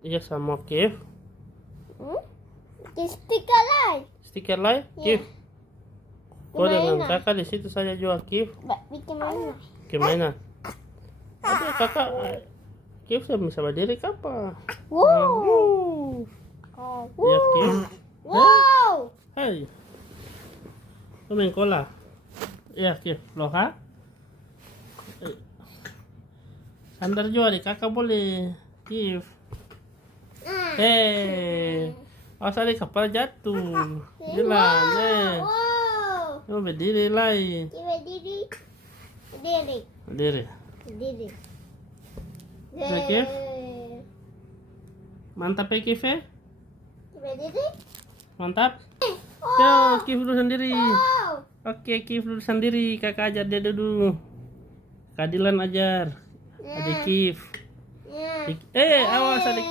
Iya sama Kif. Stiker lain. Stiker lain, Iya. Kif. Kau dengan Gimana? kakak di situ saja jual Kif. Bikin mana? Gimana? Tapi kakak Kif sudah bisa berdiri kapan? Wow. Iya Kif. Wow. Hai. Kau main cola? Iya Kif. Loh ha? Sandar juga di kakak boleh. Kif. Hei. Awas ada kapal jatuh. Jalan. Wow. Coba berdiri lain. Coba diri. Diri. Berdiri. Diri. Udah, Kif? Mantap ya Kif ya? Coba diri. Mantap. Tuh, Kif duduk sendiri. Wow. Oke, Kif duduk sendiri. Kakak ajar dia dulu. Keadilan ajar. Adik Kif. Ya. Awas adik